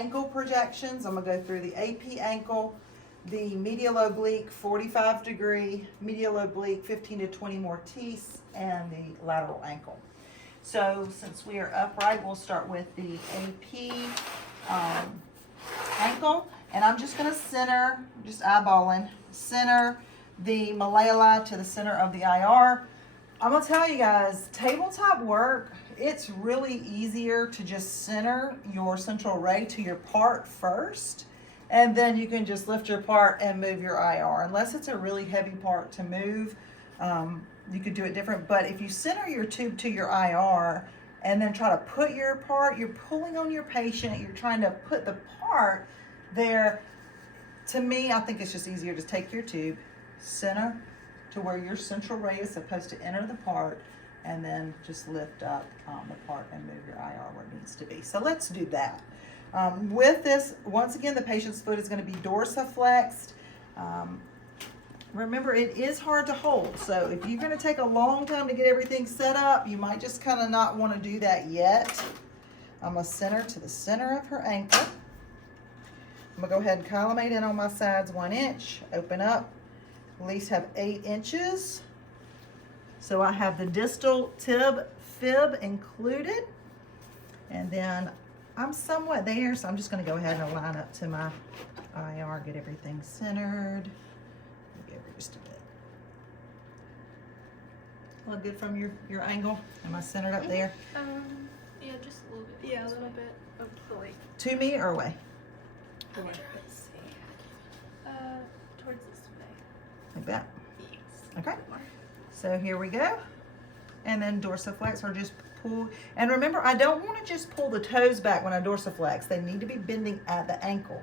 ankle projections. I'm gonna go through the AP ankle, the medial oblique 45 degree, medial oblique 15 to 20 Mortise, and the lateral ankle. So since we are upright, we'll start with the AP ankle, and I'm just gonna center, just eyeballing, center the malleoli to the center of the IR. I'm gonna tell you guys, tabletop work, it's really easier to just center your central ray to your part first, and then you can just lift your part and move your IR. Unless it's a really heavy part to move, you could do it different. But if you center your tube to your IR and then try to put your part, you're pulling on your patient, you're trying to put the part there. To me, I think it's just easier to take your tube, center to where your central ray is supposed to enter the part, and then just lift up the part and move your IR where it needs to be. So let's do that. With this, once again, the patient's foot is going to be dorsiflexed. Remember, it is hard to hold, so if you're going to take a long time to get everything set up, you might just kind of not want to do that yet. I'm going to center to the center of her ankle. I'm going to go ahead and collimate in on my sides 1 inch, open up, at least have 8 inches. So I have the distal fib included, and then I'm somewhat there, so I'm just going to go ahead and line up to my IR, get everything centered. Maybe over just a bit. Look good from your angle? Am I centered up there? Yeah, just a little bit. Yeah, a little bit. Hopefully. To me or away? Let's see. Towards this way. Like that? Yes. Okay. So here we go. And then dorsiflex, or just pull. And remember, I don't want to just pull the toes back when I dorsiflex. They need to be bending at the ankle.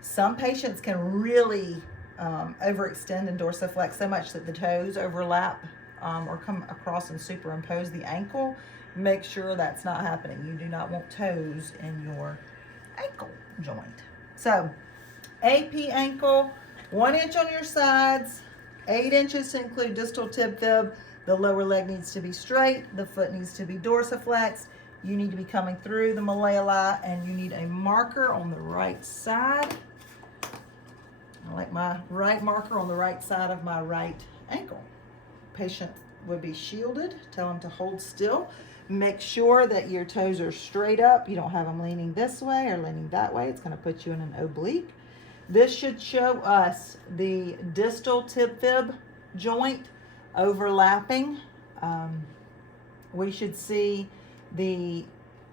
Some patients can really overextend and dorsiflex so much that the toes overlap or come across and superimpose the ankle. Make sure that's not happening. You do not want toes in your ankle joint. So AP ankle, 1 inch on your sides, 8 inches to include distal tib fib. The lower leg needs to be straight. The foot needs to be dorsiflexed. You need to be coming through the malleoli, and you need a marker on the right side. I like my right marker on the right side of my right ankle. Patient would be shielded. Tell them to hold still. Make sure that your toes are straight up. You don't have them leaning this way or leaning that way. It's going to put you in an oblique. This should show us the distal tib fib joint overlapping. We should see the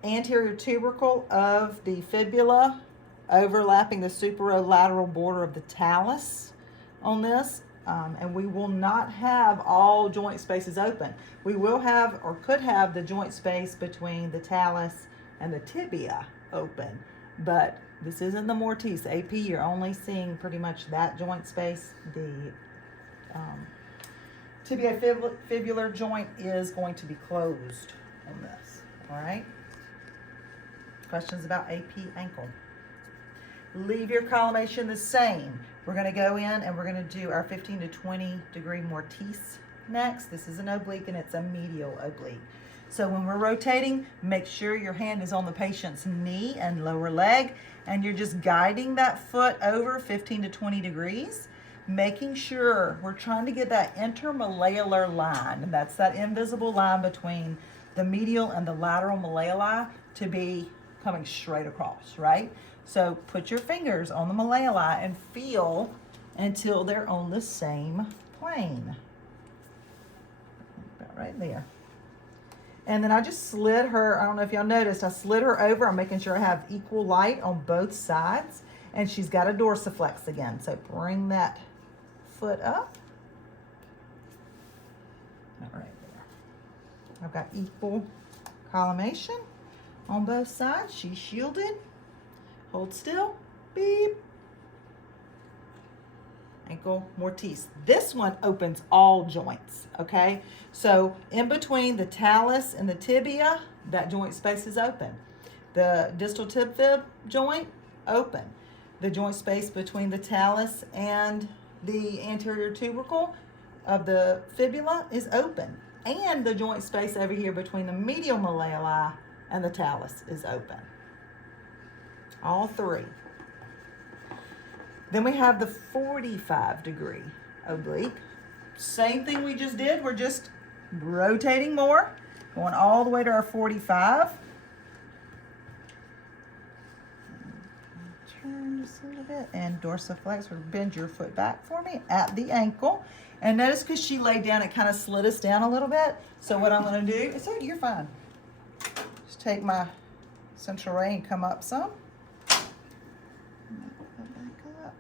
anterior tubercle of the fibula overlapping the superolateral border of the talus on this. And we will not have all joint spaces open. We will have, or could have, the joint space between the talus and the tibia open, but this isn't the Mortise. AP, you're only seeing pretty much that joint space. The tibia fibular joint is going to be closed on this, all right? Questions about AP ankle? Leave your collimation the same. We're going to go in and we're going to do our 15 to 20 degree Mortise next. This is an oblique and it's a medial oblique. So when we're rotating, make sure your hand is on the patient's knee and lower leg, and you're just guiding that foot over 15 to 20 degrees, making sure we're trying to get that intermalleolar line, and that's that invisible line between the medial and the lateral malleoli, to be coming straight across, right? So put your fingers on the malleoli and feel until they're on the same plane. About right there. And then I just slid her, I don't know if y'all noticed, I slid her over. I'm making sure I have equal light on both sides. And she's got a dorsiflex again. So bring that foot up. All right there. I've got equal collimation on both sides. She's shielded. Hold still. Beep. Ankle Mortise. This one opens all joints, okay? So in between the talus and the tibia, that joint space is open. The distal tib fib joint, open. The joint space between the talus and the anterior tubercle of the fibula is open. And the joint space over here between the medial malleoli and the talus is open. all three. Then we have the 45-degree oblique. Same thing we just did. We're just rotating more, going all the way to our 45. Turn just a little bit and dorsiflex, or bend your foot back for me at the ankle. And notice because she laid down, it kind of slid us down a little bit. So what I'm going to do is, oh, you're fine. Just take my central ray and come up some. Back up.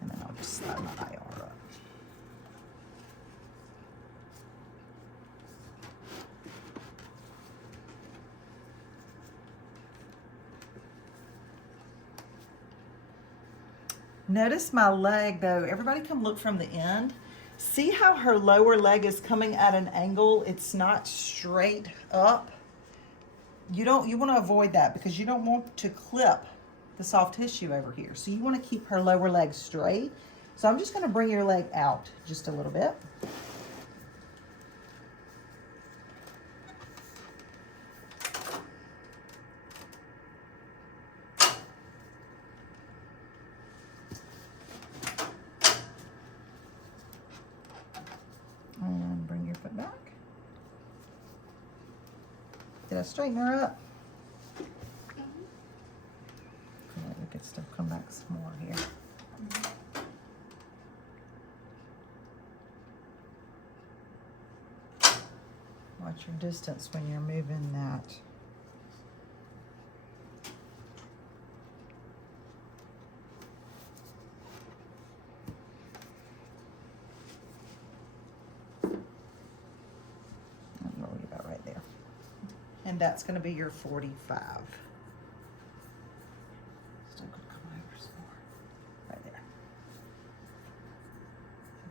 And then I'll just slide my IR up. Notice my leg though. Everybody come look from the end. See how her lower leg is coming at an angle? It's not straight up. You want to avoid that because you don't want to clip the soft tissue over here. So you want to keep her lower leg straight. So I'm just going to bring your leg out just a little bit. And bring your foot back. Did I straighten her up? We could still come back some more here. Watch your distance when you're moving that. Right there. And that's going to be your 45. Still going to come over some more. Right there.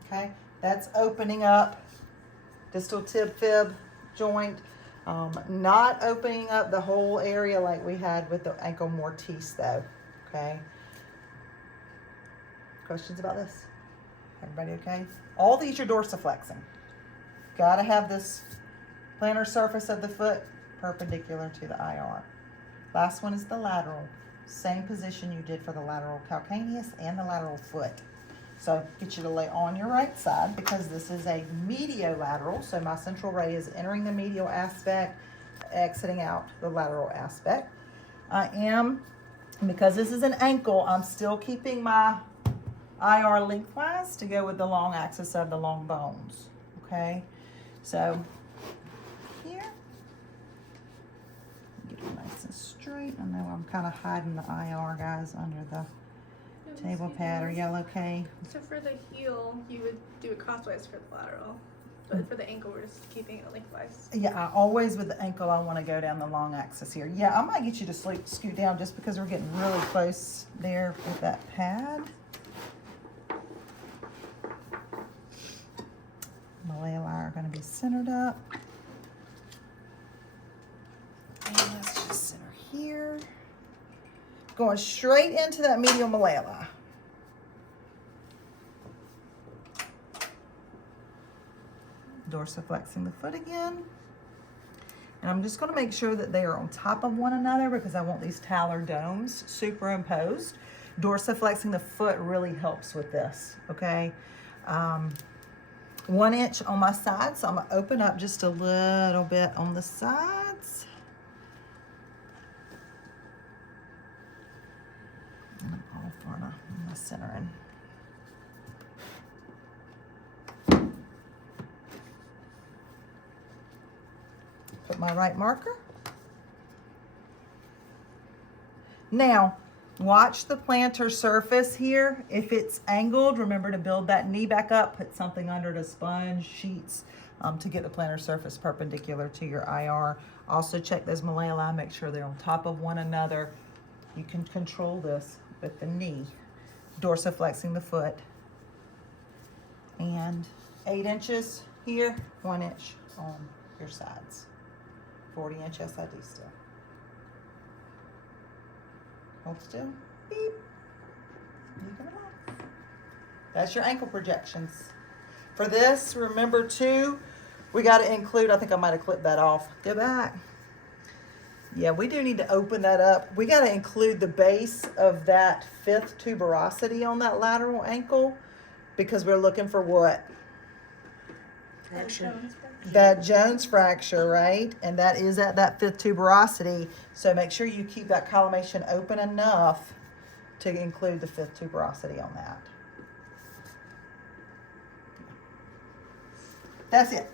Okay, that's opening up distal tib fib joint. Not opening up the whole area like we had with the ankle Mortise though. Okay. Questions about this? Everybody okay? All these are dorsiflexing. Gotta have this plantar surface of the foot perpendicular to the IR. Last one is the lateral. Same position you did for the lateral calcaneus and the lateral foot. So get you to lay on your right side because this is a mediolateral. So my central ray is entering the medial aspect, exiting out the lateral aspect. Because this is an ankle, I'm still keeping my IR lengthwise to go with the long axis of the long bones. Okay, so here, get it nice and straight. I know I'm kind of hiding the IR, guys, under the table pad or yellow K. So for the heel, you would do it crosswise for the lateral. But for the ankle, we're just keeping it lengthwise. Yeah, I always with the ankle, I want to go down the long axis here. Yeah, I might get you to scoot down just because we're getting really close there with that pad. Malleoli are going to be centered up. And let's just center here. Going straight into that medial malleoli. Dorsiflexing the foot again. And I'm just going to make sure that they are on top of one another because I want these talar domes superimposed. Dorsiflexing the foot really helps with this, okay? 1 inch on my sides, so I'm going to open up just a little bit on the sides. And I'm all for my centering. Put my right marker. Now, watch the plantar surface here. If it's angled, remember to build that knee back up. Put something under the sponge sheets to get the plantar surface perpendicular to your IR. Also check those malleoli, make sure they're on top of one another. You can control this with the knee. Dorsiflexing the foot. And 8 inches here, 1 inch on your sides. 40-inch SID still. Hold still. Beep. You can relax. That's your ankle projections. For this, remember too, We got to include, I think I might have clipped that off. Go back. Yeah, we do need to open that up. We got to include the base of that 5th tuberosity on that lateral ankle because we're looking for what? Fracture. That Jones fracture, right? And that is at that 5th tuberosity. So make sure you keep that collimation open enough to include the 5th tuberosity on that. That's it.